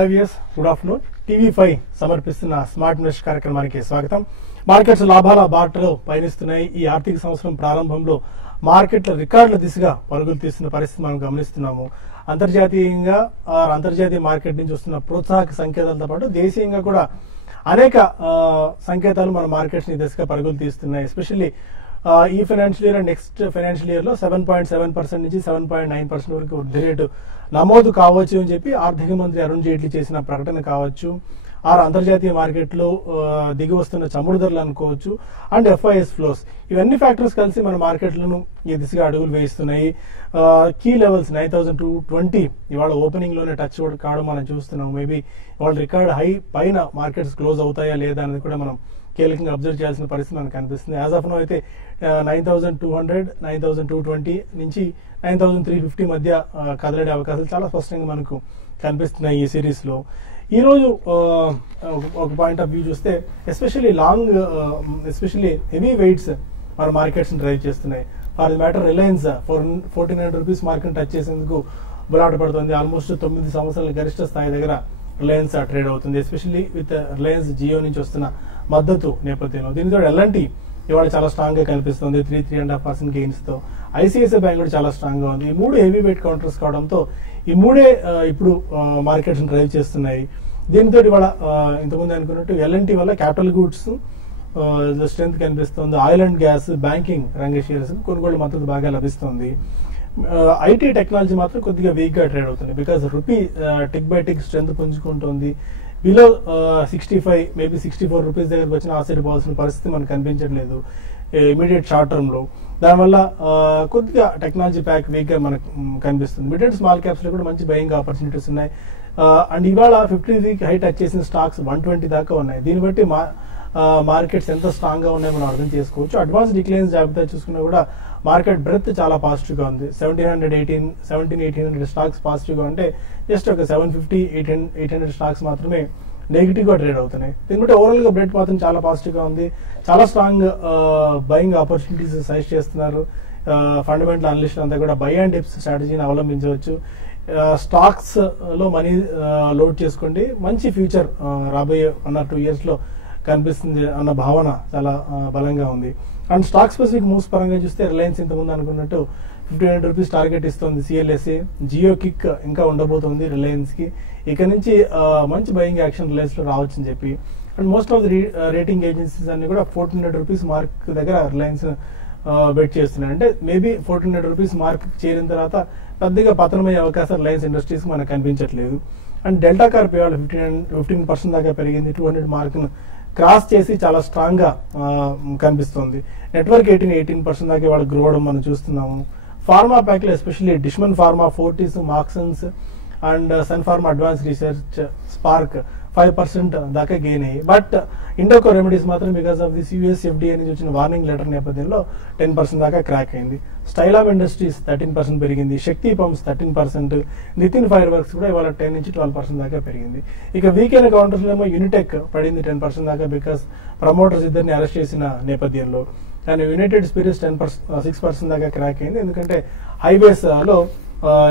IVS good afternoon. TV5 సమర్పిస్తున్న smart invest కార్యక్రమానికి స్వాగతం. మార్కెట్స్ లాభాల బాటలో పయనిస్తున్నాయి. ఈ ఆర్థిక సంవత్సరం ప్రారంభంలో మార్కెట్ల రికార్డుల దిశగా పరుగులు తీస్తున్న పరిస్థితి మనం గమనిస్తున్నాము. అంతర్జాతీయంగా అంతర్జాతీయ మార్కెట్ నుంచి వస్తున్న ప్రోత్సాహక సంకేతాలతో పాటు దేశీయంగా కూడా అనేక సంకేతాలు మన మార్కెట్స్ ని దిశగా పరుగులు తీస్తున్నాయి. ఎస్పెషల్లీ ఈ financial year and next financial year లో 7.7% నుంచి 7.9% వరకు వృద్ధి రేటు నమోదు కావచ్చు అని చెప్పి ఆర్థిక మంత్రి అరుణ్ జైట్లీ చేసిన ప్రకటన కావచ్చు, అంతర్జాతీయ మార్కెట్లో దిగి వస్తున్న చమురు ధరలు అనుకోవచ్చు, అండ్ FIS ఫ్లోస్, ఇవన్నీ ఫ్యాక్టర్స్ కలిసి మన మార్కెట్లను ఈ దిశగా అడుగులు వేయిస్తున్నాయి. కీ లెవెల్స్ 9,220 ఇవాళ ఓపెనింగ్ లోనే టచ్ కావడం మనం చూస్తున్నాం. మేబీ ఇవాళ రికార్డ్ హై పైన మార్కెట్స్ క్లోజ్ అవుతాయా లేదా అనేది కూడా మనం కీలకంగా అబ్జర్వ్ చేయాల్సిన పరిస్థితి మనకు కనిపిస్తుంది. యాజ్ ఆఫ్ నో అయితే 9,200, 9,220 నుంచి 9,350 మధ్య కదలడే అవకాశాలు చాలా స్పష్టంగా మనకు కనిపిస్తున్నాయి ఈ సిరీస్ లో. ఈ రోజు ఒక పాయింట్ ఆఫ్ వ్యూ చూస్తే ఎస్పెషల్లీ ఎస్పెషల్లీ హెవీ వెయిట్స్ మన మార్కెట్స్ డ్రైవ్ చేస్తున్నాయి. For the matter Reliance 1,400 rupees market touch చేసేందుకు బులాట పడుతుంది. ఆల్మోస్ట్ 9 సంవత్సరాల గరిష్ట స్థాయి దగ్గర రిలయన్స్ ట్రేడ్ అవుతుంది. ఎస్పెషల్లీ విత్ రిలయన్స్ జియో నుంచి వస్తున్న మద్దతు నేపథ్యంలో. దీనితో L&T ఇవాళ చాలా స్ట్రాంగ్ గా కనిపిస్తుంది 3.5% గెయిన్స్ తో. ICICI బ్యాంక్ కూడా చాలా స్ట్రాంగ్ గా ఉంది. ఈ మూడు హెవీ వెయిట్ కౌంటర్స్ కావడంతో ఈ మూడే ఇప్పుడు మార్కెట్స్ డ్రైవ్ చేస్తున్నాయి. దీనితో ఇవాళ ఇంతకుముందు అనుకున్నట్టు L&T వల్ల క్యాపిటల్ గూడ్స్ స్ట్రెంత్ కనిపిస్తుంది. ఆయిల్ అండ్ గ్యాస్, బ్యాంకింగ్ రంగ షేర్స్ కొనుగోలు మద్దతు బాగా లభిస్తుంది. IT టెక్నాలజీ మాత్రం కొద్దిగా వీక్ గా ట్రేడ్ అవుతుంది. Because rupee tick by tick strength పుంజుకుంటుంది. బిలో 65 మేబీ 64 రూపీస్ దగ్గరకు వచ్చిన ఆశ్చర్యపోవాల్సిన పరిస్థితి మనకు కనిపించట్లేదు ఇమీడియట్ షార్ట్ టర్మ్ లో. దానివల్ల కొద్దిగా టెక్నాలజీ ప్యాక్ వీక్ గా మనకు కనిపిస్తుంది. మిడ్ అండ్ స్మాల్ క్యాప్స్ లో కూడా మంచి బయింగ్ ఆపర్చునిటీస్ ఉన్నాయి. అండ్ ఇవాళ 50 వీక్ హై టచ్ చేసిన స్టాక్స్ 120 దాకా ఉన్నాయి. దీన్ని బట్టి మార్కెట్స్ ఎంత స్ట్రాంగ్ గా ఉన్నాయో మనం అర్థం చేసుకోవచ్చు. అడ్వాన్స్ డిక్లైన్స్ జాబితా చూసుకున్నా కూడా మార్కెట్ బ్రెత్ చాలా పాజిటివ్ గా ఉంది. 1,718 స్టాక్స్ పాజిటివ్ గా ఉంటే జస్ట్ ఒక 750, 800 స్టాక్స్ మాత్రమే నెగిటివ్ గా ట్రేడ్ అవుతున్నాయి. దీన్ని బట్టి ఓవరాల్ గా బ్రెత్ మాత్రం చాలా పాజిటివ్ గా ఉంది. చాలా స్ట్రాంగ్ బయింగ్ ఆపర్చునిటీస్ సజెస్ట్ చేస్తున్నారు. ఫండమెంటల్ అనలిస్ట్ అంతా కూడా బై అండ్ డిప్స్ స్ట్రాటజీని అవలంబించవచ్చు. స్టాక్స్ లో మనీ లోడ్ చేసుకోండి, మంచి ఫ్యూచర్ రాబోయే 1 or 2 years లో కనిపిస్తుంది అన్న భావన చాలా బలంగా ఉంది. అండ్ స్టాక్ స్పెసిఫిక్ మూవ్స్ పరంగా చూస్తే రిలయన్స్ ఇంతకుముందు అనుకున్నట్టు 1,500 రూపీస్ టార్గెట్ ఇస్తుంది CLSA. జియో కిక్ ఇంకా ఉండబోతుంది రిలయన్స్ కి. ఇక నుంచి మంచి బయింగ్ యాక్షన్ రిలయన్స్ లో రావచ్చు అని చెప్పి. And most of the rating agencies అన్ని కూడా 1,400 రూపీస్ మార్క్ దగ్గర రిలయన్స్ బెట్ చేస్తున్నాయి. అంటే మేబీ 1,400 రూపీస్ మార్క్ చేరిన తర్వాత పెద్దగా పతనమయ్యే అవకాశాలు రిలయన్స్ ఇండస్ట్రీస్ మనకు కనిపించట్లేదు. అండ్ డెల్టా కార్ప్ ఇవాళ 15% దాకా పెరిగింది. 200 మార్క్ ను క్రాస్ చేసి చాలా స్ట్రాంగ్ గా కనిపిస్తుంది. నెట్వర్క్ 18% దాకా ఇవాళ గ్రో అవడం మనం చూస్తున్నాము. ఫార్మా ప్యాక్ లో especially Dishman pharma, Fortis, Marksans and Sun pharma advance research, Sparc 5% దాకా గెయిన్ అయ్యి. బట్ ఇండోకో రెమెడీస్ మాత్రం because of this US FDA నుంచి వచ్చిన వార్నింగ్ లెటర్ నేపథ్యంలో 10% దాకా క్రాక్ అయింది. స్టైల్ ఆఫ్ ఇండస్ట్రీస్ 13% పెరిగింది. శక్తి పంప్స్ 13%, నితిన్ ఫైర్ వర్క్స్ కూడా ఇవాళ 10 నుంచి 12% దాకా పెరిగింది. ఇక వీకెండ్ కౌంటర్స్ ఏమో యూనిటెక్ పడింది 10% దాకా బికాస్ ప్రమోటర్స్ ఇద్దరిని అరెస్ట్ చేసిన నేపథ్యంలో. కానీ యునైటెడ్ స్పిరిట్స్ 6% దాకా క్రాక్ అయింది. ఎందుకంటే హైవేస్ లో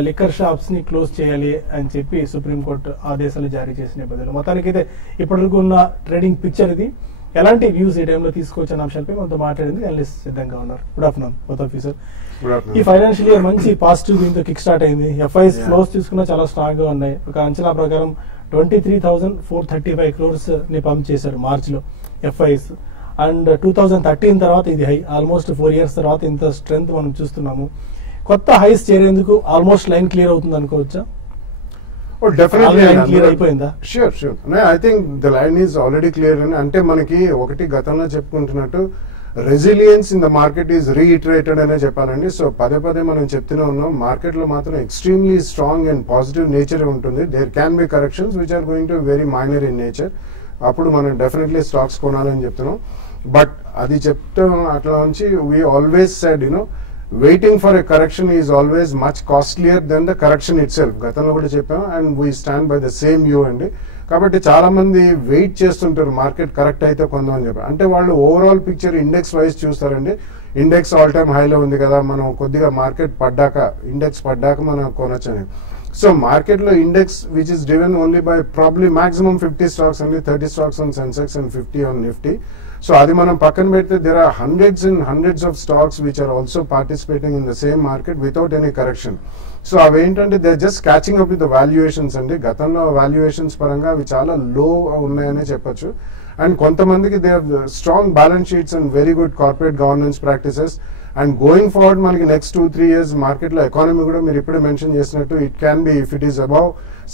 లిక్కర్ షాప్స్ ని క్లోజ్ చేయాలి అని చెప్పి సుప్రీంకోర్టు ఆదేశాలు జారీ చేసిన నేపథ్యంలో మొత్తానికి అయితే ఇప్పటివరకు ఉన్న ట్రేడింగ్ పిక్చర్ ఇది. ఎలాంటి వ్యూస్ ఈ టైంలో తీసుకోవచ్చన్న అంశాలపై మనతో మాట్లాడేందుకు అనలిస్ట్ సిద్ధంగా ఉన్నారు. Good afternoon both of you sir. ఈ ఫైనాన్షియల్ ఇయర్ మంచి పాజిటివ్ దీంతో కిక్ స్టార్ట్ అయింది. FIS ఫ్లోస్ తీసుకున్నా చాలా స్ట్రాంగ్ గా ఉన్నాయి. ఒక అంచనా ప్రకారం 23,435 crores ని పంప్ చేశారు మార్చ్ లో FIS. అండ్ 2013 తర్వాత ఇది హై. ఆల్మోస్ట్ 4 years తర్వాత ఇంత స్ట్రెంత్ మనం చూస్తున్నాము. కొత్త హైస్ చేరేందుకు ఆల్మోస్ట్ లైన్ క్లియర్ అవుతుంది అనుకోవచ్చా? క్లియర్ అయిపోయిందా? Sure. I think the line is already clear. అంటే మనకి ఒకటి గతంలో చెప్పుకుంటున్నట్టు resilience in the market is reiterated అనే చెప్పాలండి. సో పదే మనం చెప్తూనే ఉన్నాం, మార్కెట్ లో మాత్రం extremely strong and positive nature ఉంటుంది. There can be corrections which are going to very minor in nature. అప్పుడు మనం డెఫినెట్లీ స్టాక్స్ కొనాలని చెప్తున్నాం. బట్ అది చెప్తాం అట్లా నుంచి we always said waiting for a correction is always much costlier than the correction itself. గతంలో కూడా చెప్పాం and we stand by the same view అండి. కాబట్టి చాలా మంది వెయిట్ చేస్తుంటారు మార్కెట్ కరెక్ట్ అయితే కొందామని చెప్పి. అంటే వాళ్ళు ఓవరాల్ పిక్చర్ ఇండెక్స్ వైజ్ చూస్తారండి. ఇండెక్స్ ఆల్ టైమ్ హైలో ఉంది కదా, మనం కొద్దిగా మార్కెట్ పడ్డాక, ఇండెక్స్ పడ్డాక మనం కొనొచ్చని. సో మార్కెట్ లో index which is driven only by probably maximum 50 stocks అండి, 30 stocks on Sensex and 50 on Nifty. So అది మనం పక్కన పెడితే there are hundreds of stocks which are also participating in the same market without any correction. So అవి ఏంటంటే they just catching up with the valuations అండి. గతంలో valuations పరంగా అవి చాలా లో ఉన్నాయనే చెప్పొచ్చు. అండ్ కొంతమందికి they have strong balance sheets and very good corporate governance practices. And going forward మనకి నెక్స్ట్ 2-3 years మార్కెట్ లో ఎకానమీ కూడా మీరు ఇప్పుడే మెన్షన్ చేసినట్టు it can be if it is above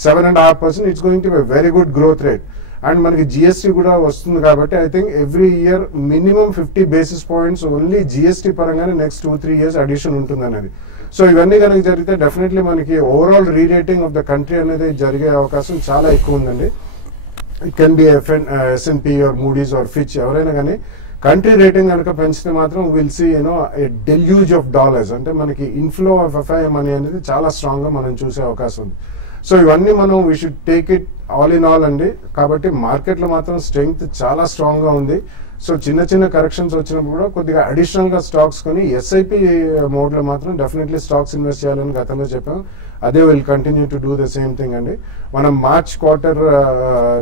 7.5%, it's going to be very good growth rate. And మనకి GST కూడా వస్తుంది కాబట్టి I think every year minimum 50 basis points only GST పరంగానే నెక్స్ట్ 2-3 years అడిషన్ ఉంటుంది అనేది. సో ఇవన్నీ కనుక జరిగితే డెఫినెట్లీ మనకి overall rerating of the country అనేది జరిగే అవకాశం చాలా ఎక్కువ ఉందండి. It can be S&P or Moody's or Fitch, ఎవరైనా కానీ కంట్రీ రేటింగ్ కనుక పెంచితే మాత్రం will see a deluge of dollars, అంటే మనకి ఇన్ఫ్లో ఆఫ్ ఎఫ్ఐ మనీ అనేది చాలా స్ట్రాంగ్ గా మనం చూసే అవకాశం ఉంది. సో ఇవన్నీ మనం we should take it all in all అండి. కాబట్టి మార్కెట్ లో మాత్రం స్ట్రెంగ్త్ చాలా స్ట్రాంగ్ గా ఉంది. సో చిన్న కరెక్షన్స్ వచ్చినప్పుడు కూడా కొద్దిగా అడిషనల్ గా స్టాక్స్ కొని ఎస్ఐపి మోడ్ లో మాత్రం డెఫినెట్లీ స్టాక్స్ ఇన్వెస్ట్ చేయాలని గతంలో చెప్పాం. అదే will continue to do the same thing అండి. మనం మార్చ్ క్వార్టర్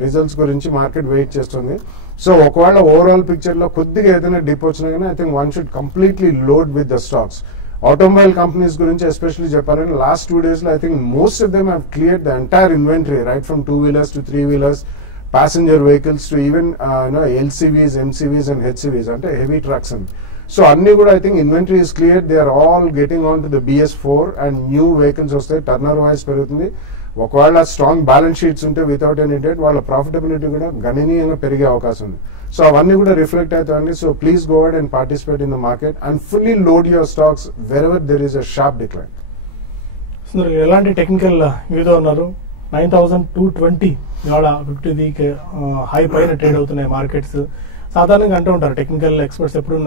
రిజల్ట్స్ గురించి మార్కెట్ వెయిట్ చేస్తుంది. సో ఒకవేళ ఓవరాల్ పిక్చర్ లో కొద్దిగా ఏదైనా డిప్ వచ్చినా కానీ I think one should completely load with the stocks. Automobile companies గురించి ఎస్పెషల్లీ చెప్పాలంటే లాస్ట్ 2 days లో I think most of them have cleared the entire inventory right from 2-wheelers to 3-wheelers, passenger vehicles to even LCVs, MCVs and HCVs, అంటే heavy trucks. So అన్ని కూడా I think inventory is cleared. They are all getting on to the BS4 and new vehicles వస్తాయి. Turner wise పెరుగుతుంది. ఒకవేళ strong balance sheets ఉంటే without any debt వాళ్ళ profitability కూడా గణనీయంగా పెరిగే అవకాశం ఉంది. సో అవన్నీ కూడా రిఫ్లెక్ట్ అవుతాయండి. So please go ahead and participate in the market and fully load your stocks wherever there is a sharp decline. ఎలాంటి టెక్నికల్ వ్యూతో ఉన్నారు? 9,220 ఇవాళ 50 వీక్ హై పైన ట్రేడ్ అవుతున్నాయి మార్కెట్స్. సాధారణంగా అంటూ ఉంటారు టెక్నికల్ ఎక్స్పర్ట్స్ ఎప్పుడు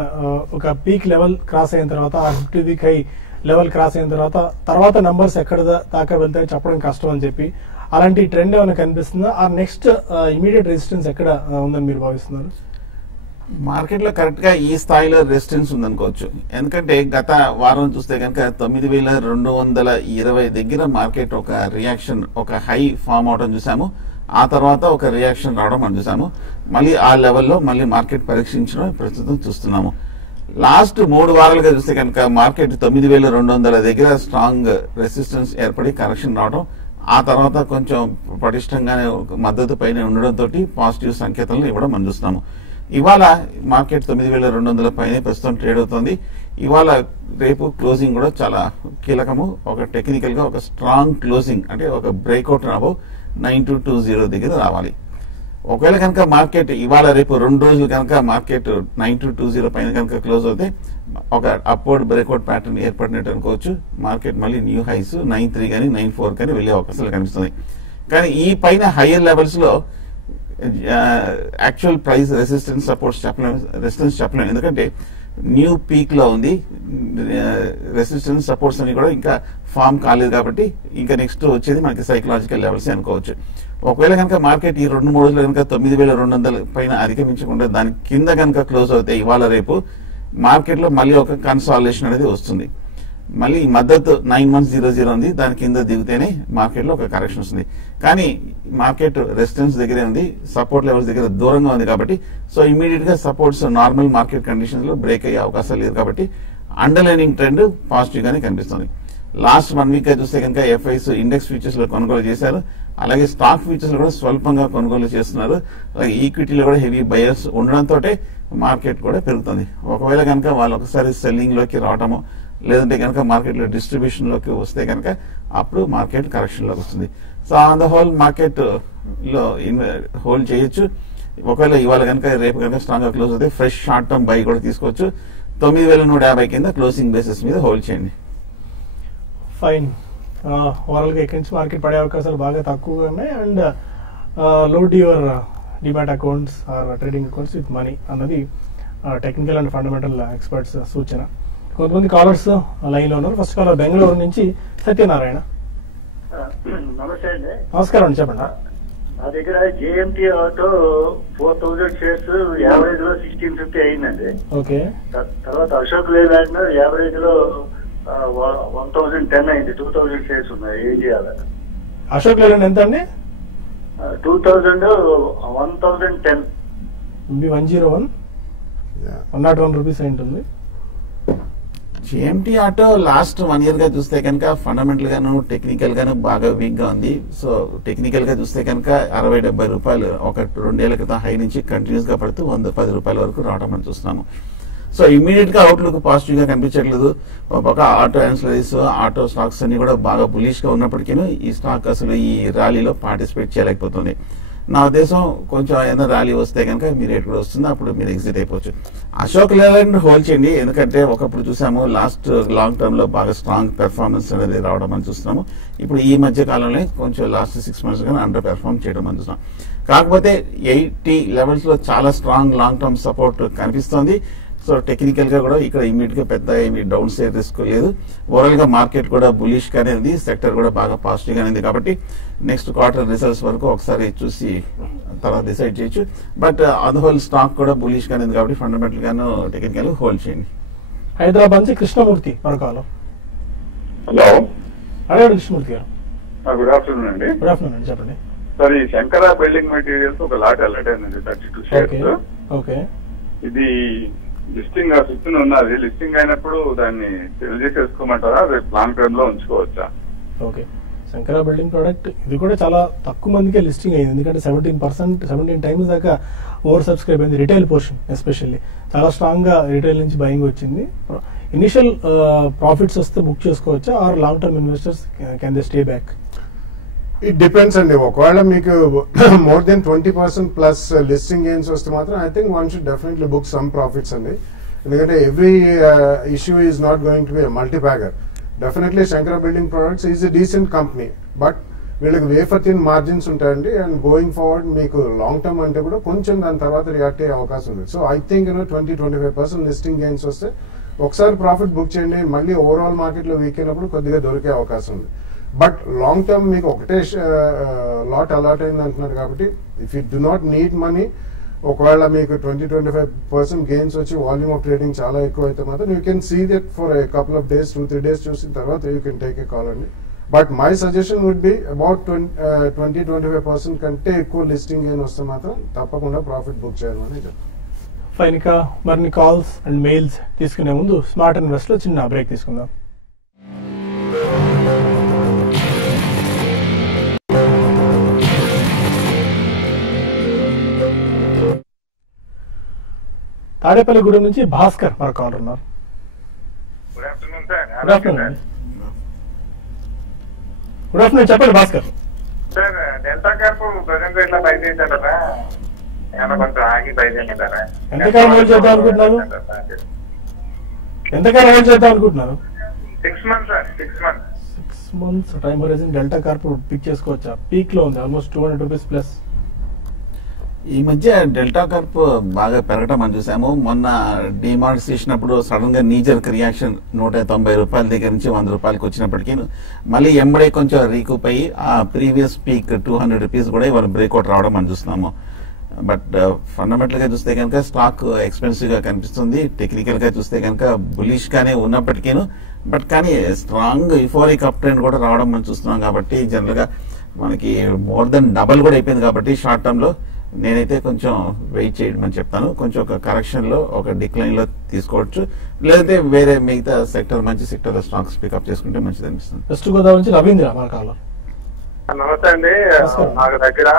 ఒక పీక్ లెవెల్ క్రాస్ అయిన తర్వాత 50 వీక్ హై లెవెల్ క్రాస్ అయిన తర్వాత నంబర్స్ ఎక్కడ దాకా వెళ్తాయో చెప్పడం కష్టం అని చెప్పి, అలాంటి ట్రెండ్ ఏమైనా కనిపిస్తుందా? ఆ నెక్స్ట్ ఇమీడియట్ రెసిస్టెన్స్ ఎక్కడ ఉందని మీరు భావిస్తున్నారు? మార్కెట్ లో కరెక్ట్ గా ఈ స్థాయిలో రెసిస్టెన్స్ ఉందనుకోవచ్చు. ఎందుకంటే గత వారం చూస్తే కనుక 9,220 దగ్గర మార్కెట్ ఒక రియాక్షన్, ఒక హై ఫామ్ అవడం చూసాము. ఆ తర్వాత ఒక రియాక్షన్ రావడం మనం చూసాము. మళ్ళీ ఆ లెవెల్లో మళ్ళీ మార్కెట్ పరీక్షించడం ప్రస్తుతం చూస్తున్నాము. లాస్ట్ 3 వారాలుగా చూస్తే కనుక మార్కెట్ 9,200 దగ్గర స్ట్రాంగ్ రెసిస్టెన్స్ ఏర్పడి కరెక్షన్ రావడం, ఆ తర్వాత కొంచెం పటిష్టంగానే మద్దతు పైన ఉండడంతో పాజిటివ్ సంకేతాలను ఇవ్వడం మనం చూస్తున్నాము. ఇవాళ మార్కెట్ 9,200 పైన ప్రస్తుతం ట్రేడ్ అవుతుంది. ఇవాళ రేపు క్లోజింగ్ కూడా చాలా కీలకము. ఒక టెక్నికల్ గా ఒక స్ట్రాంగ్ క్లోజింగ్, అంటే ఒక బ్రేక్అవుట్ రాబో 9220 దగ్గర రావాలి. ఒకవేళ కనుక మార్కెట్ ఇవాళ రేపు 2 రోజులు కనుక మార్కెట్ 9220 పైన కనుక క్లోజ్ అవుతే ఒక అప్వర్డ్ బ్రేక్అవుట్ ప్యాటర్న్ ఏర్పడినట్టు అనుకోవచ్చు. మార్కెట్ మళ్ళీ న్యూ హైస్ 93 కానీ 94 కానీ వెళ్లే అవకాశాలు కనిపిస్తుంది. కానీ ఈ పైన హైయర్ లెవెల్స్ లో యాక్చువల్ ప్రైస్ రెసిస్టెన్స్ సపోర్ట్స్ చెప్పలేము. ఎందుకంటే న్యూ పీక్ లో ఉంది. రెసిస్టెన్స్ సపోర్ట్స్ అని కూడా ఇంకా ఫామ్ కాలేదు కాబట్టి ఇంకా నెక్స్ట్ వచ్చేది మనకి సైకలాజికల్ లెవెల్స్ అనుకోవచ్చు. ఒకవేళ కనుక మార్కెట్ ఈ 2-3 రోజులు కనుక 9,200 పైన అధిగమించకుండా దాని కింద కనుక క్లోజ్ అవుతే ఇవాళ రేపు మార్కెట్ లో మళ్ళీ ఒక కన్సాలిడేషన్ అనేది వస్తుంది. మళ్ళీ మద్దతు 9100 ఉంది, దాని కింద దిగితేనే మార్కెట్ లో ఒక కరెక్షన్ వస్తుంది. కానీ మార్కెట్ రెసిస్టెన్స్ దగ్గరే ఉంది, సపోర్ట్ లెవెల్స్ దగ్గర దూరంగా ఉంది కాబట్టి సో ఇమీడియట్ గా సపోర్ట్స్ నార్మల్ మార్కెట్ కండిషన్స్ లో బ్రేక్ అయ్యే అవకాశాలు లేదు. కాబట్టి అండర్లైనింగ్ ట్రెండ్ పాజిటివ్ గానే కనిపిస్తుంది. లాస్ట్ 1 వీక్ గా చూస్తే కనుక ఎఫ్ఐస్ ఇండెక్స్ ఫ్యూచర్స్ లో కొనుగోలు చేశారు. అలాగే స్టాక్ ఫ్యూచర్స్ లో కూడా స్వల్పంగా కొనుగోలు చేస్తున్నారు. అలాగే ఈక్విటీలో కూడా హెవీ బయర్స్ ఉండడంతో మార్కెట్ కూడా పెరుగుతుంది. ఒకవేళ కనుక వాళ్ళు ఒకసారి సెల్లింగ్ లోకి రావటము, లేదంటే కనుక మార్కెట్ లో డిస్ట్రిబ్యూషన్ లోకి వస్తే కనుక అప్పుడు మార్కెట్ కరెక్షన్ లోకి వస్తుంది. So on the whole market లో హోల్డ్ చేయొచ్చు. ఒకవేళ ఇవాళ కనుక రేపు కనుక స్ట్రాంగ్ గా క్లోజ్ అవుతే ఫ్రెష్ షార్ట్ టర్మ్ బై కూడా తీసుకోవచ్చు. 9,150 కింద క్లోజింగ్ బేసిస్ మీద హోల్డ్ చేయండి. ఫైన్. ఓవరాల్ గా ఎక్కడి నుంచి మార్కెట్ పడే అవకాశాలు బాగా తక్కువగా ఉన్నాయి. And load your demat accounts or trading accounts with money అన్నది టెక్నికల్ అండ్ ఫండమెంటల్ ఎక్స్పర్ట్స్ సూచన. కొంతమంది కాలర్స్ లైన్ లో ఉన్నారు. ఫస్ట్ కాలర్ బెంగళూరు నుంచి సత్యనారాయణ. నమస్తే అండి. నమస్కారం అండి, చెప్పండి. నా దగ్గర జేఎంటీ ఆటో 4,000 షేర్స్ యావరేజ్ లో 1650 అయిందండి. ఓకే. తర్వాత అశోక్ లేలాండ్ యావరేజ్ లో 1,010 అయింది. 2,000 షేర్స్ ఉన్నాయి. ఏం చేయాలి? అశోక్ లేలాండ్ ఎంత అండి? 1010 101 101 రూపీస్ ఉంటుంది. జేఎంటీ ఆటో లాస్ట్ 1 year గా చూస్తే కనుక ఫండమెంటల్ గాను టెక్నికల్ గాను బాగా వీక్ గా ఉంది. సో టెక్నికల్ గా చూస్తే కనుక 60-70 రూపాయలు ఒక 2 ఏళ్ల క్రితం హై నుంచి కంటిన్యూస్ గా పడుతూ 110 రూపాయల వరకు రావడం మనం చూస్తున్నాము. సో ఇమీడియట్ గా అవుట్లుక్ పాజిటివ్ గా కనిపించట్లేదు. ఒక ఆటో యాన్సిలరీస్ ఆటో స్టాక్స్ అన్ని కూడా బాగా బులిష్ గా ఉన్నప్పటికీ ఈ స్టాక్ అసలు ఈ ర్యాలీలో పార్టిసిపేట్ చేయలేకపోతుంది. నా ఉద్దేశం కొంచెం ఏదైనా ర్యాలీ వస్తే కనుక మీ రేట్ కూడా వస్తుంది, అప్పుడు మీరు ఎగ్జిట్ అయిపోవచ్చు. అశోక్ లేలాండ్ హోల్డ్ చేయండి, ఎందుకంటే ఒకప్పుడు చూసాము లాస్ట్ లాంగ్ టర్మ్ లో బాగా స్ట్రాంగ్ పెర్ఫార్మెన్స్ అనేది రావడం మనం చూస్తున్నాము. ఇప్పుడు ఈ మధ్య కాలంలో కొంచెం లాస్ట్ 6 months గా అండర్ పెర్ఫార్మ్ చేయడం మనం చూస్తున్నాం. కాకపోతే 80 levels లో చాలా స్ట్రాంగ్ లాంగ్ టర్మ్ సపోర్ట్ కనిపిస్తోంది. సో టెక్నికల్ గా కూడా ఇక్కడ ఇమీడియట్ గా పెద్ద ఏమి డౌన్ సైడ్ రిస్క్ లేదు. ఓవరాల్ గా మార్కెట్ కూడా బులిష్ గానే ఉంది, సెక్టర్ కూడా బాగా పాజిటివ్ గానే ఉంది. కాబట్టి నెక్స్ట్ క్వార్టర్ రిజల్ట్స్ వరకు ఒకసారి చూసి తర్వాత డిసైడ్ చేయొచ్చు. But on the whole stock కూడా బులిష్ గానే ఉంది కాబట్టి ఫండమెంటల్ గాను టెక్నికల్ హోల్డ్ చేయండి. హైదరాబాద్ నుంచి కృష్ణమూర్తి మరొకలో. హలో, అడగండి కృష్ణమూర్తి గారు. గుడ్ ఆఫ్టర్నూన్ అండి. గుడ్ ఆఫ్టర్నూన్ అండి, చెప్పండి. సార్, ఈ శంకర బిల్డింగ్ మెటీరియల్స్ ఒక లాట్ అలర్టైందండి 32 shares. ఓకే, ఇది లిస్టింగ్ 15 ఉన్నది. లిస్టింగ్ అయినప్పుడు దాన్ని సెల్ చేసేసుకోమంటారా, రేపు లాంగ్ టర్మ్ లో ఉంచుకోవచ్చా? ఓకే. శంకర బిల్డింగ్ ప్రోడక్ట్ ఇది కూడా చాలా తక్కువ మందికే లిస్టింగ్ అయింది, ఎందుకంటే 17 times దాకా ఓవర్ సబ్స్క్రైబ్ అయింది. రిటైల్ పోర్షన్ ఎస్పెషల్లీ చాలా స్ట్రాంగ్ గా రిటైల్ నుంచి బయింగ్ వచ్చింది. ఇనిషియల్ ప్రాఫిట్స్ వస్తే బుక్ చేసుకోవచ్చా, or long term investors can they stay back? It depends అండి. ఒకవేళ మీకు more than 20% plus listing gains వస్తే మాత్రం I think one should definitely book some profits అండి. ఎందుకంటే every issue is not going to be multibagger. Definitely Shankara building products is a decent company, but వీళ్ళకి wafer thin margins ఉంటాయండి. And going forward మీకు long term అంటే కూడా కొంచెం దాని తర్వాత రియాక్ట్ అయ్యే అవకాశం ఉంది. So I think 20-25% listing gains వస్తే ఒకసారి ప్రాఫిట్ బుక్ చేయండి. మళ్ళీ ఓవరాల్ మార్కెట్ లో వీక్ అయినప్పుడు కొద్దిగా దొరికే అవకాశం ఉంది. బట్ లాంగ్ టర్మ్ మీకు ఒకటే లాట్ అలాట్ అయింది అంటున్నారు కాబట్టి if you do not need money, ఒకవేళ మీకు 20-25% గెయిన్స్ వచ్చి వాల్యూమ్ ఆఫ్ ట్రేడింగ్ చాలా ఎక్కువ అయితే మాత్రం you can see that for a couple of days 2-3 days చూసిన తర్వాత you can take a call అండి. But my suggestion would be about 20-25% కంటే ఎక్కువ లిస్టింగ్ గెయిన్ వస్తే మాత్రం తప్పకుండా ప్రాఫిట్ బుక్ చేయాలని చెప్తాను. ఫైన్, ఇక మరిన్ని కాల్స్ అండ్ మెయిల్స్ తీసుకునే ముందు స్మార్ట్ ఇన్వెస్ట్ లో చిన్న బ్రేక్ తీసుకుందాం. తాడేపల్లిగూడెం నుంచి భాస్కర్ మరొక కాల్ ఉన్నారు. Good afternoon sir. Good afternoon. Good afternoon, చెప్పండి Bhaskar. Sir, delta cap present rate లో బై చేశారా? ఏమన్నా కొంచెం ఆగి బై చేశారా? ఎంతకాలం హోల్డ్ చేద్దాం అనుకుంటున్నారు? 6 months sir. 6 months. 6 months time horizon Delta Corp pick చేసుకోవచ్చా? పీక్ లో ఉంది, ఆల్మోస్ట్ 200 రూపీస్ ప్లస్. ఈ మధ్య డెల్టా కార్ప్ బాగా పెరగటం మనం చూసాము. మొన్న డిమార్ట్స్ చేసినప్పుడు సడన్ గా నీజర్క్ రియాక్షన్ 190 రూపాయల దగ్గర నుంచి 100 రూపాయలకి వచ్చినప్పటికీ మళ్ళీ ఎంబడే కొంచెం రీకూప్ అయ్యి ఆ ప్రీవియస్ పీక్ 200 రూపీస్ కూడా ఇవాళ బ్రేక్అవుట్ రావడం మనం చూస్తున్నాము. బట్ ఫండమెంటల్ గా చూస్తే కనుక స్టాక్ ఎక్స్పెన్సివ్ గా కనిపిస్తుంది. టెక్నికల్ గా చూస్తే కనుక బులిష్ గానే ఉన్నప్పటికీను బట్ కానీ స్ట్రాంగ్ యుఫోరిక్ అప్ ట్రెండ్ కూడా రావడం మనం చూస్తున్నాం. కాబట్టి జనరల్ గా మనకి మోర్ దెన్ డబల్ కూడా అయిపోయింది. కాబట్టి షార్ట్ టర్మ్ లో నేనైతే కొంచెం వెయిట్ చేయమని చెప్తాను. కొంచెం ఒక కరెక్షన్ లో ఒక డిక్లైన్ లో తీసుకోవచ్చు, లేదంటే వేరే మిగతా సెక్టర్ మంచి సెక్టర్ లో స్టాక్స్ పికప్ చేసుకుంటే మంచిది అనిపిస్తుంది. వెస్ట్ గోదావరి నుంచి రవీంద్ర మనకాల. నమస్తే అండి. నాకు దగ్గర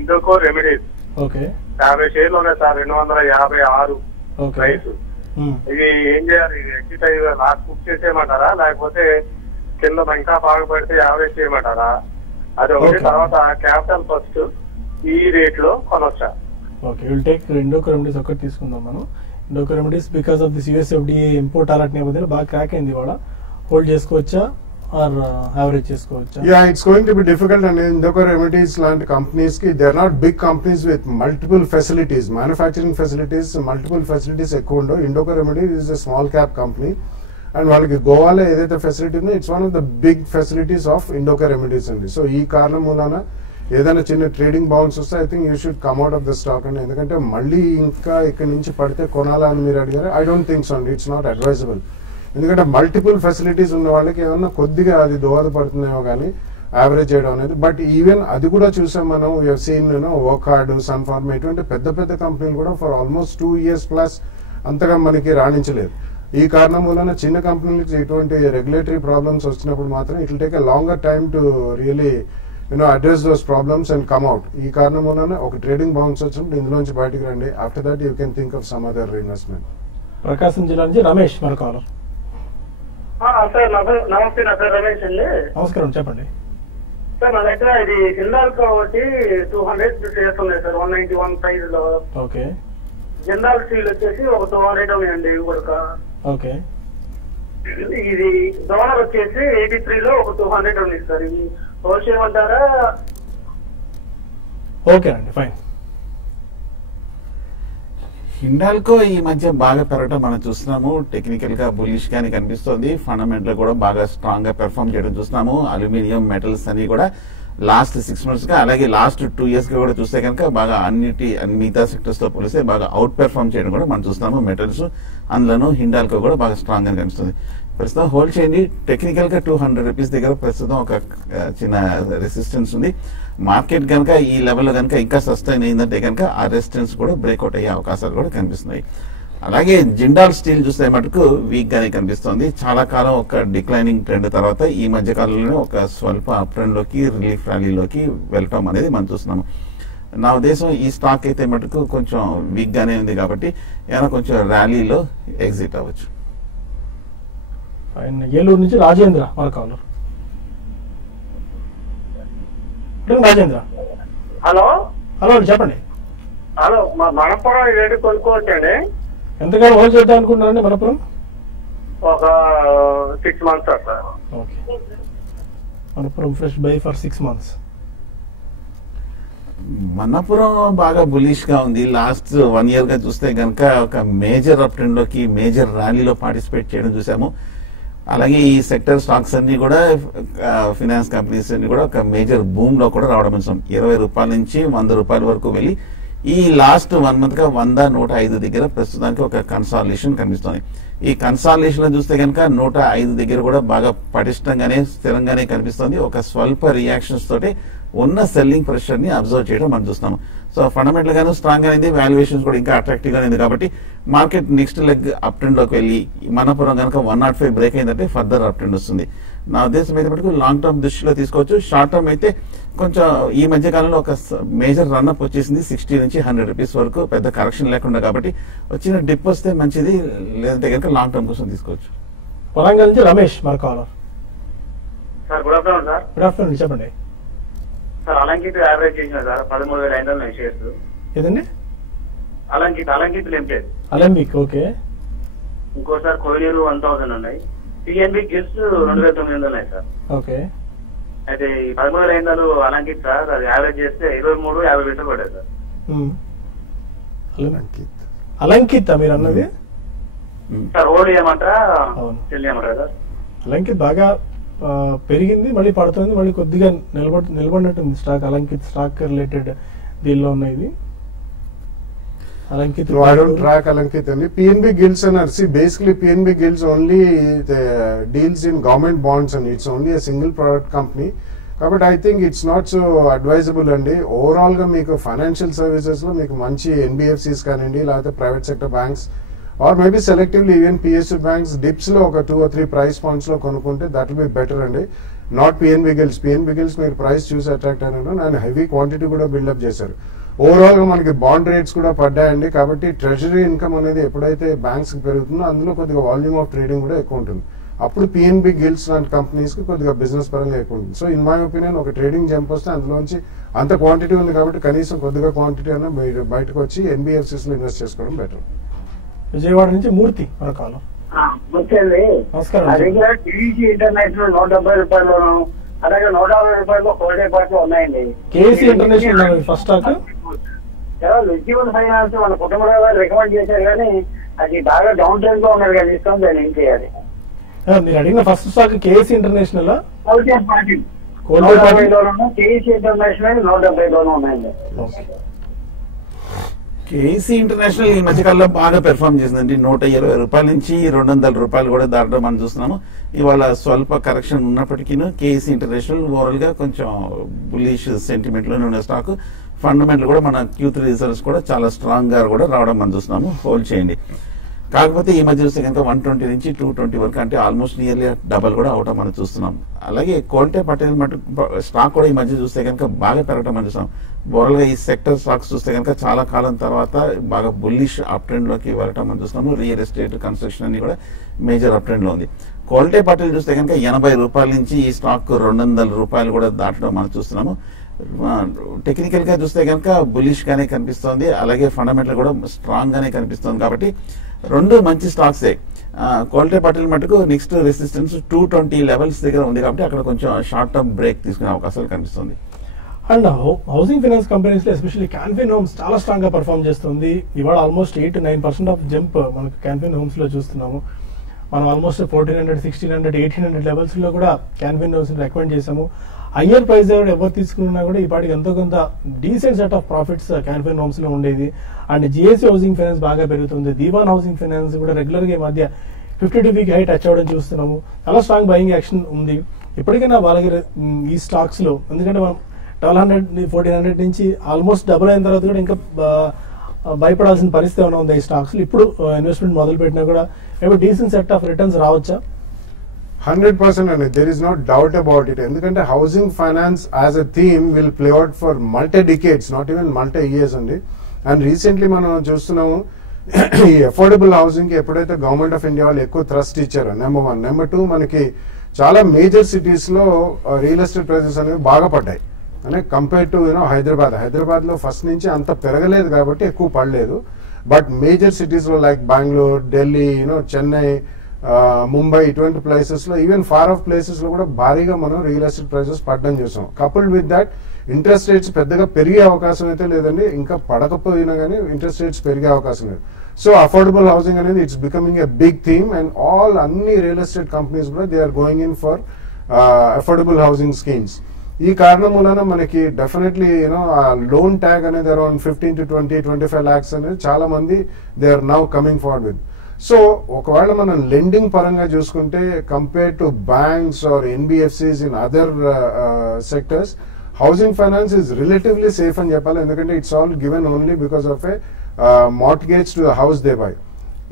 ఇండోకో రెమెడీస్ 50 షేర్లు ఉన్నాయి సార్. 256 ప్రైస్. ఇది ఏం చేయాలి? ఇది ఎగ్జిట్ అయ్యి లాస్ట్ బుక్ చేసేయమంటారా, లేకపోతే కింద ఇంకా బాగా పడితే యావరేజ్ చేయమంటారా? అది ఒకటి. తర్వాత క్యాపిటల్ ఫస్ట్ ఈ రేట్ లో కొనొచ్చా? Okay, will take Indoco Remedies ఒకటి తీసుకుందాం మనం. Indoco Remedies because of this USFDA import alert నేపథ్యంలో బాగా క్రాక్ అయింది. ఇవాళ హోల్డ్ చేసుకోవచ్చా ఆర్ యావరేజ్ చేసుకోవచ్చా? Yeah, it's going to be difficult and Indoco Remedies లాంటి కంపెనీస్ కి they are not big companies with multiple facilities, manufacturing facilities, multiple facilities ఎక్కువ ఉండవు. Indoco Remedies is a small cap company and వాళ్ళకి గోవాలో ఏదైతే facility ఉందో it's one of the big facilities of Indoco remedies అండి. So ఈ కారణం మూలాన ఏదైనా చిన్న ట్రేడింగ్ బౌన్స్ వస్తే I think you should come out of the stock అండి. ఎందుకంటే మళ్ళీ ఇంకా ఇక్కడ నుంచి పడితే కొనాలా అని మీరు అడిగారు. ఐ డోంట్ థింక్ సో అండి, ఇట్స్ నాట్ అడ్వైజబుల్. ఎందుకంటే మల్టిపుల్ ఫెసిలిటీస్ ఉన్న వాళ్ళకి ఏమన్నా కొద్దిగా అది దోహదపడుతుందేమో కానీ యావరేజ్ చేయడం అనేది. బట్ ఈవెన్ అది కూడా చూసాం మనం, సీన్ ఓకార్డ్, సన్ ఫార్మా ఇటువంటి పెద్ద పెద్ద కంపెనీలు కూడా ఫర్ ఆల్మోస్ట్ 2 years ప్లస్ అంతగా మనకి రాణించలేదు. ఈ కారణం వలన చిన్న కంపెనీలకు ఇటువంటి రెగ్యులేటరీ ప్రాబ్లమ్స్ వచ్చినప్పుడు మాత్రం it will take a longer time to really address those problems and come out. ఈ కారణం వలన ఒక ట్రేడింగ్ బౌన్స్ వచ్చినప్పుడు ఇందులోంచి బయటకు రండి. After that you can think of some other investment. Prakasam జిల్లా నుంచి రమేష్ మన కాలర్. సార్ నమస్తే, నా పేరు రమేష్ అండి. నమస్కారం, చెప్పండి సార్. నా దగ్గర ఇది జిందాల్కో ఒకటి 200 షేర్స్ ఉన్నాయి సార్, 191 ప్రైస్ లో. ఓకే. జిందాల్ స్టీల్ వచ్చేసి ఒక 200 ఉన్నాయండి కూడా. ఓకే. ఇది డోనర్ వచ్చేసి 83 లో ఒక 200 ఉంది సార్. ఇది హోల్డ్ చేయమంటారా? ఓకే అండి, ఫైన్. హిండాల్కో ఈ మధ్య బాగా పెరగడం మనం చూస్తున్నాము. టెక్నికల్ గా బుల్లిష్ గానే కనిపిస్తుంది. ఫండమెంటల్ కూడా బాగా స్ట్రాంగ్ గా పెర్ఫార్మ్ చేయడం చూస్తున్నాము. అల్యూమినియం మెటల్స్ అని కూడా లాస్ట్ 6 months గా, అలాగే లాస్ట్ 2 years గా కూడా చూస్తే కనుక బాగా మిగతా సెక్టర్స్ తో పోలిస్తే బాగా అవుట్ పెర్ఫార్మ్ చేయడం కూడా మనం చూస్తున్నాము. మెటల్స్ అందులోనూ హిండాల్కో కూడా బాగా స్ట్రాంగ్ గా కనిపిస్తుంది. ప్రస్తుతం హోల్డ్ చేయండి. టెక్నికల్ గా 200 రూపీస్ దగ్గర ప్రస్తుతం ఒక చిన్న రెసిస్టెన్స్ ఉంది. మార్కెట్ కనుక ఈ లెవెల్లో కనుక ఇంకా సస్టైన్ అయిందంటే కనుక ఆ రెసిస్టెన్స్ కూడా బ్రేక్అవుట్ అయ్యే అవకాశాలు కూడా కనిపిస్తున్నాయి. అలాగే జిండాల్ స్టీల్ చూస్తే మటుకు వీక్ గానే కనిపిస్తుంది. చాలా కాలం ఒక డిక్లైనింగ్ ట్రెండ్ తర్వాత ఈ మధ్య కాలంలోనే ఒక స్వల్ప అప్ ట్రెండ్ లోకి, రిలీఫ్ ర్యాలీలోకి వెళ్ళటం అనేది మనం చూస్తున్నాము. నా ఉద్దేశం ఈ స్టాక్ అయితే మటుకు కొంచెం వీక్ గానే ఉంది కాబట్టి ఏమైనా కొంచెం ర్యాలీలో ఎగ్జిట్ అవ్వచ్చు. ఏలూరు నుంచి రాజేంద్ర మన కాలర్. రాజేంద్ర, హలో. హలో, చెప్పండి. హలో, మా మనపురం రేటు కొనుక్కోవచ్చండి? ఎంతకాలం హోల్డ్ చేద్దాం అనుకుంటున్నారండి మనపురం? ఒక 6 months sir. Okay. Manappuram fresh buy for 6 months. Manappuram బాగా బులిష్ గా ఉంది. లాస్ట్ 1 year గా చూస్తే కనుక ఒక మేజర్ అప్ ట్రెండ్ లోకి, మేజర్ ర్యాలీలో పార్టిసిపేట్ చేయడం చూసాము. అలాగే ఈ సెక్టర్ స్టాక్స్ అన్ని కూడా, ఫినాన్స్ కంపెనీస్ అన్ని కూడా ఒక మేజర్ బూమ్ లో కూడా రావడం చూసాం. 20 రూపాయల నుంచి 100 రూపాయల వరకు వెళ్ళి ఈ లాస్ట్ 1 month గా 100, 105 దగ్గర ప్రస్తుతానికి ఒక కన్సాలిడేషన్ కనిపిస్తుంది. ఈ కన్సాలిడేషన్ లో చూస్తే కనుక 105 దగ్గర కూడా బాగా పటిష్టంగానే, స్థిరంగానే కనిపిస్తుంది. ఒక స్వల్ప రియాక్షన్స్ తోటి ఉన్న సెల్లింగ్ ప్రెషర్ ని అబ్జర్వ్ చేయడం మనం చూస్తాము. సో ఫండమెంటల్ గాను స్ట్రాంగ్ గా అయింది. వాల్యుయేషన్స్ కూడా ఇంకా అట్రాక్టివ్ గా ఉంది కాబట్టి market next leg up trend లోకి వెళ్ళి మనపురం కనుక 105 బ్రేక్ అయిందంటే ఫర్దర్ అప్ ట్రెండ్ వస్తుంది. నా ఉద్దేశం అయితే మటుకు లాంగ్ టర్మ్ దృష్టిలో తీసుకోవచ్చు. షార్ట్ టర్మ్ అయితే కొంచెం ఈ మధ్య కాలంలో ఒక మేజర్ రన్అప్ వచ్చేసింది 60 నుంచి 100 రూపీస్ వరకు, పెద్ద కరెక్షన్ లేకుండా. కాబట్టి వచ్చిన డిప్ వస్తే మంచిది, లేదంటే కనుక లాంగ్ టర్మ్ కోసం తీసుకోవచ్చు. వరంగల్ నుంచి రమేష్ మన caller. Sir good afternoon sir. Good afternoon, చెప్పండి సార్. అలంకిత్ యావరేజ్ చేసిన సార్ 13,500 షేర్స్. ఏదండి? అలంకిత్ లిమిటెడ్. అలంబిక్. ఓకే. ఇంకోసారి కోయిలేరు 1000 ఉన్నాయి. పిఎన్బి గిల్స్ 2,900 ఉన్నాయి సార్. ఓకే. అయితే ఈ 13,500 అలంకిత్ సార్, అది యావరేజ్ చేస్తే 23-50 పైసలు పడ్డాయి సార్. అలంకిత్ మీరు అన్నది సార్? హోల్డ్ చేయమంటారా, సెల్ చేయమంటారా సార్? అలంకిత్ బాగా పెరిగింది, మళ్ళీ పడుతుంది, మళ్ళీ కొద్దిగా నిలబడినట్టుంది స్టాక్. అలంకిత్ స్టాక్ రిలేటెడ్ దీనిలో ఉన్నాయి. Alankit. No, I don't track Alankit only. PNB Gilts and see basically PNB Gilts only deals in government bonds and it's only a single product company. But I think it's not so advisable and overall ga meeku financial services lo meeku manchi NBFCs kanandi laate private sector banks or maybe selectively even PSU banks dips lo oka 2 or 3 price points lo konukunte that will be better and not PNB Gilts. PNB Gilts meeku price choose attract ananu and heavy quantity kuda build up chesaru. Overall గా మనకి bond rates కూడా పడ్డాయండి. కాబట్టి treasury income అనేది ఎప్పుడైతే banks కి పెరుగుతుందో అందులో కొద్దిగా వాల్యూమ్ ఆఫ్ ట్రేడింగ్ కూడా ఎక్కువ ఉంటుంది. అప్పుడు పిఎన్బి గిల్డ్స్ లాంటి కంపెనీస్ కి కొద్దిగా బిజినెస్ పరంగా ఎక్కువ ఉంటుంది. సో ఇన్ మై ఒపీనియన్ ఒక ట్రేడింగ్ జంప్ వస్తే అందులోంచి అంత క్వాంటిటీ ఉంది కాబట్టి కనీసం కొద్దిగా క్వాంటిటీ అన్న బయటకు వచ్చి ఎన్బిఎఫ్సిస్ లో ఇన్వెస్ట్ చేసుకోవడం బెటర్. విజయవాడ నుంచి మూర్తి మనకాలం. నమస్కారం. ఇంటర్నేషనల్ 170 రూపాయలు, అలాగే 150 రూపాయలు హోల్డే పార్టీ ఉన్నాయండి. KC international first stock Ujjivan finance మన కుటుంబంలో వాళ్ళు రికమెండ్ చేశారు కానీ అది బాగా డౌన్ ట్రెండ్ లో ఉన్నారు కదా, ఇస్తాం దాన్ని ఏం చేయాలి? మీరు అడిగిన first stock KC international party 150 KC international 170 ఉన్నాయండి. కేసీ ఇంటర్నేషనల్ ఈ మధ్యకాలంలో బాగా పెర్ఫార్మ్ చేసిందండి. 120 రూపాయల నుంచి 200 రూపాయలు కూడా దాటడం మనం చూస్తున్నాము. ఇవాళ స్వల్ప కరెక్షన్ ఉన్నప్పటికీ కేసీ ఇంటర్నేషనల్ ఓవరాల్ గా కొంచెం బుల్లిష్ సెంటిమెంట్ లోనే ఉన్న స్టాక్. ఫండమెంటల్ కూడా మన Q3 రిజల్ట్స్ కూడా చాలా స్ట్రాంగ్ గా కూడా రావడం మనం చూస్తున్నాము. హోల్డ్ చేయండి. కాకపోతే ఈ మధ్య చూస్తే కనుక 120 నుంచి 220 వరకు అంటే ఆల్మోస్ట్ నియర్లీ డబల్ కూడా అవటం మనం చూస్తున్నాం. అలాగే కోల్టే పటేల్ మటు స్టాక్ కూడా ఈ మధ్య చూస్తే కనుక బాగా పెరగటం మనం చూస్తున్నాం. ఓవరాల్ గా ఈ సెక్టర్ స్టాక్స్ చూస్తే కనుక చాలా కాలం తర్వాత బాగా బుల్లిష్ అప్ ట్రెండ్ లోకి వెళ్ళటం మనం చూస్తున్నాము. రియల్ ఎస్టేట్, కన్స్ట్రక్షన్ అన్ని కూడా మేజర్ అప్ ట్రెండ్ లో ఉంది. కోల్టే పటేల్ చూస్తే కనుక 80 రూపాయల నుంచి ఈ స్టాక్ 200 రూపాయలు కూడా దాటడం మనం చూస్తున్నాము. టెక్నికల్ గా చూస్తే కనుక బుల్లిష్ గానే కనిపిస్తోంది. అలాగే ఫండమెంటల్ కూడా స్ట్రాంగ్ గానే కనిపిస్తోంది. కాబట్టి రెండు మంచి స్టాక్సే. కోల్టే పటేల్ మటుకు నెక్స్ట్ రెసిస్టెన్స్ 220 లెవెల్స్ దగ్గర ఉంది కాబట్టి అక్కడ కొంచెం షార్ట్ టర్మ్ బ్రేక్ తీసుకునే అవకాశాలు కనిపిస్తుంది. అండ్ హౌసింగ్ ఫైనాన్స్ కంపెనీస్ లో ఎస్పెషల్లీ క్యాన్ఫిన్ హోమ్స్ చాలా స్ట్రాంగ్ గా పర్ఫామ్ చేస్తుంది. ఇవాళ ఆల్మోస్ట్ 8 to 9% ఆఫ్ జంప్ మనకు క్యాన్ఫిన్ హోమ్స్ లో చూస్తున్నాము. మనం ఆల్మోస్ట్ 1400, 1600, 1800 లెవెల్స్ లో కూడా క్యాన్ఫిన్ హోమ్స్ రికమెండ్ చేసాము. హయ్యర్ ప్రైస్ ఎవరు తీసుకున్నా కూడా ఈ పాటికి ఎంతో కొంత decent set of profits Can Fin homes లో ఉండేది. అండ్ జిఎస్సి హౌసింగ్ ఫైనాన్స్ బాగా పెరుగుతుంది. దీవాన్ హౌసింగ్ ఫైనాన్స్ కూడా రెగ్యులర్ గా ఈ మధ్య 52 వీక్ హై టచ్ అవ్వడం చూస్తున్నాము. చాలా స్ట్రాంగ్ బయింగ్ యాక్షన్ ఉంది. ఇప్పటికైనా వాళ్ళకి ఈ స్టాక్స్ లో, ఎందుకంటే మనం 1200, 1400 నుంచి ఆల్మోస్ట్ డబుల్ అయిన తర్వాత కూడా ఇంకా భయపడాల్సిన పరిస్థితి ఏమైనా ఉంది ఈ స్టాక్స్. ఇప్పుడు ఇన్వెస్ట్మెంట్ మొదలు పెట్టినా కూడా maybe decent set of returns రావచ్చా? 100% అండి. There is no doubt about it. ఎందుకంటే housing finance as a theme will play out for multi decades, not even multi years అండి. అండ్ రీసెంట్లీ మనం చూస్తున్నాము ఈ అఫోర్డబుల్ హౌసింగ్ కి ఎప్పుడైతే గవర్నమెంట్ ఆఫ్ ఇండియా వాళ్ళు ఎక్కువ థ్రస్ట్ ఇచ్చారో, నెంబర్ 1. నెంబర్ 2, మనకి చాలా మేజర్ సిటీస్ లో రియల్ ఎస్టేట్ ప్రైసెస్ అనేవి బాగా పడ్డాయి. అంటే కంపేర్ టు హైదరాబాద్ లో ఫస్ట్ నుంచి అంత పెరగలేదు కాబట్టి ఎక్కువ పడలేదు. బట్ మేజర్ సిటీస్ లో లైక్ బెంగళూరు, ఢిల్లీ, చెన్నై, ముంబై, ఇటువంటి ప్లేసెస్ లో, ఈవెన్ ఫార్ ఆఫ్ ప్లేసెస్ లో కూడా భారీగా మనం రియల్ ఎస్టేట్ ప్రైసెస్ పడడం చూసాం. Coupled with that interest rates పెద్దగా పెరిగే అవకాశం అయితే లేదండి. ఇంకా పడకపోయినా కానీ ఇంట్రెస్ట్ రేట్స్ పెరిగే అవకాశం లేదు. సో అఫోర్డబుల్ హౌసింగ్ అనేది it's becoming a big theme. And అన్ని రియల్ ఎస్టేట్ కంపెనీస్ కూడా they are going in for affordable housing schemes. ఈ కారణం వలన మనకి డెఫినెట్లీ లోన్ ట్యాగ్ అనేది అరౌండ్ 15 to 20, 25 lakhs అనేది చాలా మంది they are now coming forward with. So ఒకవేళ మనం లెండింగ్ పరంగా చూసుకుంటే compare to banks or NBFCs in other sectors, housing finance is relatively safe అని చెప్పాలి. ఎందుకంటే it's all given only because of a mortgage to the house they buy.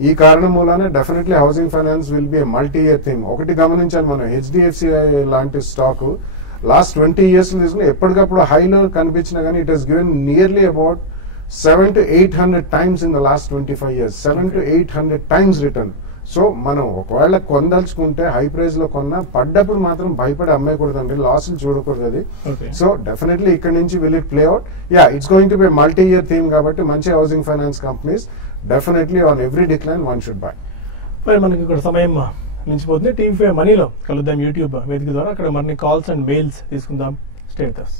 ఈ కారణం మూలానే definitely housing finance will be a multi year theme. ఒకటి గమనించాలి మనం, HDFC లాంటి స్టాక్ లాస్ట్ 20 years తీసుకుని ఎప్పటికప్పుడు హైలో కనిపించినా కానీ it has given nearly about 700 to 800 times in the last 25 years. 700 to 800 times return. So మనం ఒకవేళ కొనదలుచుకుంటే హై ప్రైస్ లో కొన్నా పడ్డప్పుడు మాత్రం భయపడి అమ్మేయకూడదండి, లాసులు చూడకూడదు అది. సో డెఫినెట్లీ ఇక్కడ నుంచి will it play out. It's going to be multi year theme కాబట్టి మంచి housing finance companies definitely on every decline one should buy. మనకి ఇక్కడ సమయం మించిపోతుంది. టీవీ5 మనీలో కలుద్దాం యూట్యూబ్ వేదిక ద్వారా. అక్కడ మరిన్ని కాల్స్ అండ్ మెయిల్స్ తీసుకుందాం. Stay with us.